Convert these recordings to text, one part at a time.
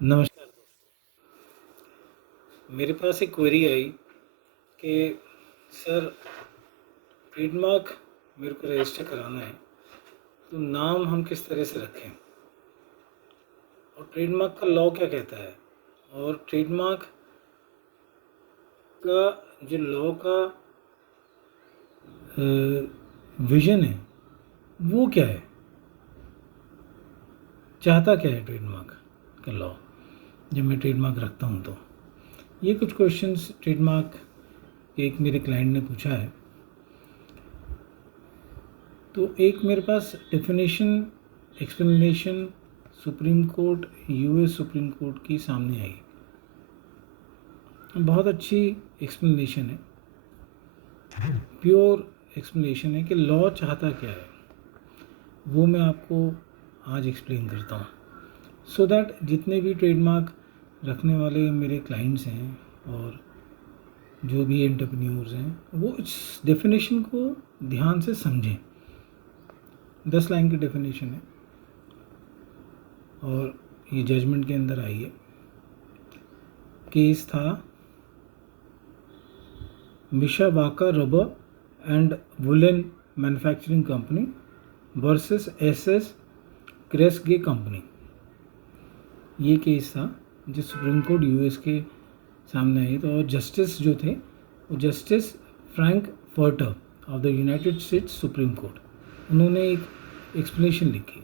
नमस्कार दोस्तों। मेरे पास एक क्वेरी आई कि सर ट्रेडमार्क मेरे को रजिस्टर कराना है, तो नाम हम किस तरह से रखें और ट्रेडमार्क का लॉ क्या कहता है और ट्रेडमार्क का जो लॉ का विजन है वो क्या है, चाहता क्या है ट्रेडमार्क का लॉ जब मैं ट्रेडमार्क रखता हूँ। तो ये कुछ क्वेश्चंस ट्रेडमार्क एक मेरे क्लाइंट ने पूछा है। तो एक मेरे पास definition explanation Supreme Court US Supreme Court की सामने आई। बहुत अच्छी एक्सप्लेनेशन है, प्योर एक्सप्लेनेशन है कि लॉ चाहता क्या है, वो मैं आपको आज एक्सप्लेन करता हूँ सो दैट जितने भी ट्रेडमार्क रखने वाले मेरे क्लाइंट्स हैं और जो भी एंटरप्रेन्योर्स हैं वो इस डेफिनेशन को ध्यान से समझें। 10 लाइन की डेफिनेशन है और ये जजमेंट के अंदर आई है। केस था Mishawaka rubber and woolen manufacturing company versus SS Kresge company. ये केस था जो सुप्रीम कोर्ट यूएस के सामने आई। तो और जस्टिस जो थे वो justice Frankfurter of the United States Supreme Court, उन्होंने एक एक्सप्लेनेशन लिखी।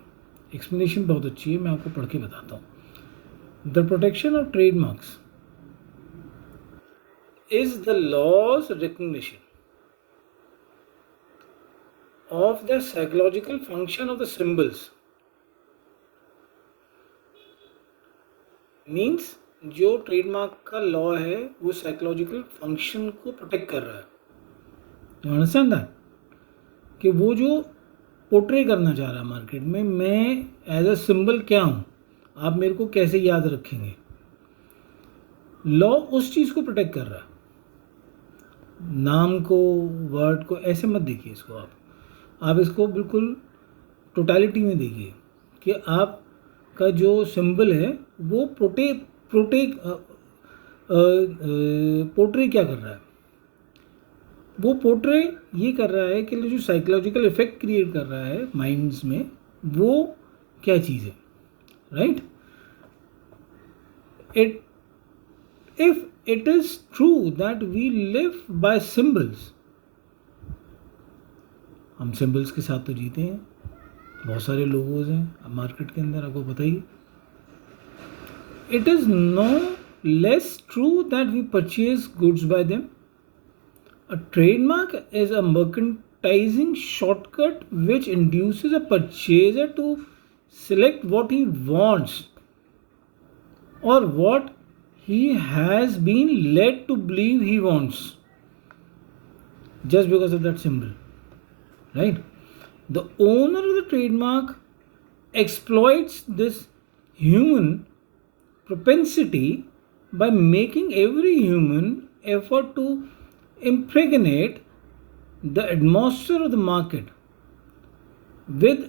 एक्सप्लेनेशन बहुत अच्छी है, मैं आपको पढ़ के बताता हूँ। The protection of trademarks is the law's recognition of the psychological function of the symbols means जो ट्रेडमार्क का लॉ है वो साइकोलॉजिकल फंक्शन को प्रोटेक्ट कर रहा है। यू अंडरस्टैंड दैट कि वो जो पोर्ट्रे करना चाह रहा है मार्केट में, मैं एज अ सिंबल क्या हूँ, आप मेरे को कैसे याद रखेंगे। लॉ उस चीज़ को प्रोटेक्ट कर रहा है, नाम को वर्ड को ऐसे मत देखिए इसको। आप इसको बिल्कुल टोटलिटी में देखिए कि आपका जो सिंबल है वो पोर्ट्रे क्या कर रहा है। वो पोर्ट्रे ये कर रहा है कि जो साइकोलॉजिकल इफेक्ट क्रिएट कर रहा है माइंड्स में, वो क्या चीज़ है, right. It if it is true that we live by symbols, हम सिंबल्स के साथ तो जीते हैं। बहुत सारे लोगोज हैं मार्केट के अंदर, आपको बताइए। It is no less true that we purchase goods by them. A trademark is a merchandising shortcut which induces a purchaser to select what he wants or what he has been led to believe he wants just because of that symbol, right? The owner of the trademark exploits this human propensity by making every human effort to impregnate the atmosphere of the market with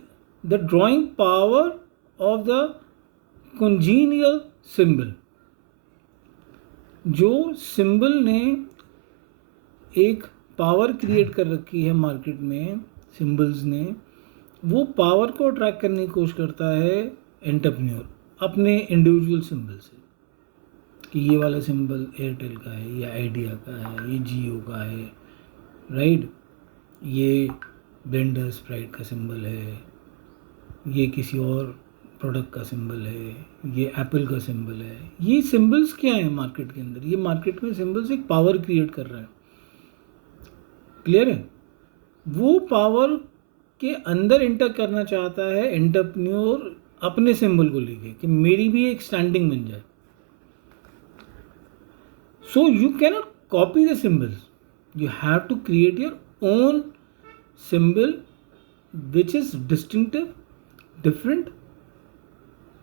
the drawing power of the congenial symbol। जो symbol ने एक power create कर रखी है market में, symbols ने, वो power को अट्रैक्ट करने की कोशिश करता है एंटरप्रेन्योर अपने इंडिविजुअल सिंबल से, कि ये वाला सिंबल एयरटेल का है, या आइडिया का है, ये जियो का है, राइट, ये ब्लेंडर स्प्राइट का सिंबल है, ये किसी और प्रोडक्ट का सिंबल है, ये एप्पल का सिंबल है। ये सिंबल्स क्या है मार्केट के अंदर, ये मार्केट में सिंबल्स एक पावर क्रिएट कर रहा है। क्लियर है? वो पावर के अंदर इंटर करना चाहता है एंटरप्रेन्योर अपने सिंबल को लेके, कि मेरी भी एक स्टैंडिंग बन जाए। So you cannot copy the symbols, you have to create your own symbol which is distinctive, different,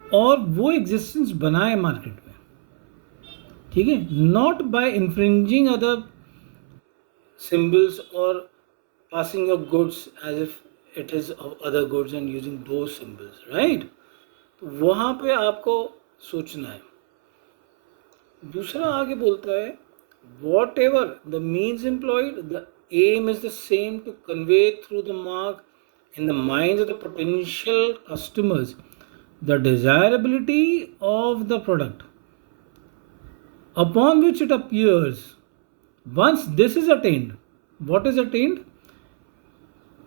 और वो एग्जिस्टेंस बनाए मार्केट में, ठीक है। Not by infringing other symbols or passing of goods as if it is of other goods and using those symbols, right? तो वहाँ पे आपको सोचना है। दूसरा आगे बोलता है whatever the means employed the aim is the same to convey through the mark in the minds of the potential customers the desirability of the product upon which it appears. Once this is attained, what is attained?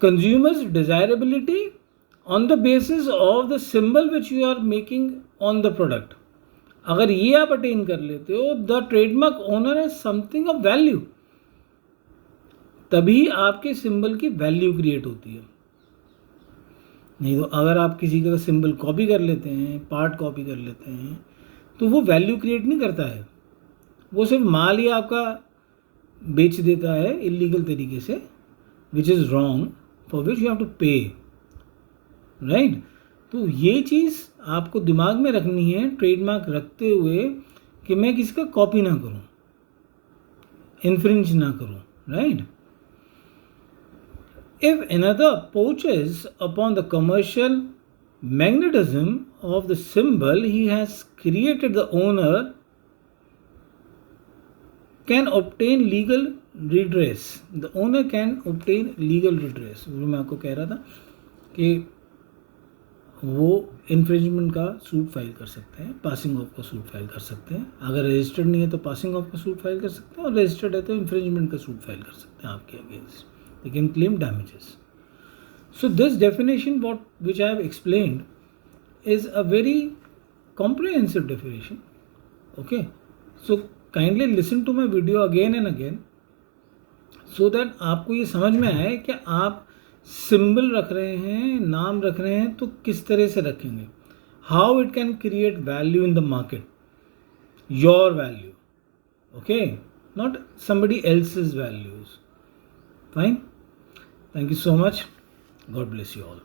Consumers desirability on the basis of the symbol which you are making on the product. अगर ये आप attain कर लेते हो the trademark owner है something of value, तभी आपके symbol की वैल्यू क्रिएट होती है। नहीं तो अगर आप किसी का सिंबल कॉपी कर लेते हैं, पार्ट कॉपी कर लेते हैं, तो वो वैल्यू क्रिएट नहीं करता है, वो सिर्फ माल ही आपका बेच देता है इलीगल तरीके से, which is wrong, for which you have to pay, right. तो ये चीज़ आपको दिमाग में रखनी है ट्रेडमार्क रखते हुए कि मैं किसी का कॉपी ना करूं, इन्फ्रिंज ना करूं, right. If another poaches upon the commercial magnetism of the symbol he has created, the owner can obtain legal redress. The owner can obtain legal redress. जो मैं आपको कह रहा था कि वो इन्फ्रिंजमेंट का सूट फाइल कर सकते हैं, पासिंग ऑफ का सूट फाइल कर सकते हैं। अगर रजिस्टर्ड नहीं है तो पासिंग ऑफ का सूट फाइल कर सकते हैं, और रजिस्टर्ड है तो इन्फ्रिंजमेंट का सूट फाइल कर सकते हैं आपके against. They can claim damages. So this definition which I have explained is a very comprehensive definition. Okay, so kindly listen to my video again and again so that आपको ये समझ में आए कि आप सिंबल रख रहे हैं, नाम रख रहे हैं तो किस तरह से रखेंगे, how it can create value in the market, your value, okay, not somebody else's values. Fine. Thank you so much. God bless you all.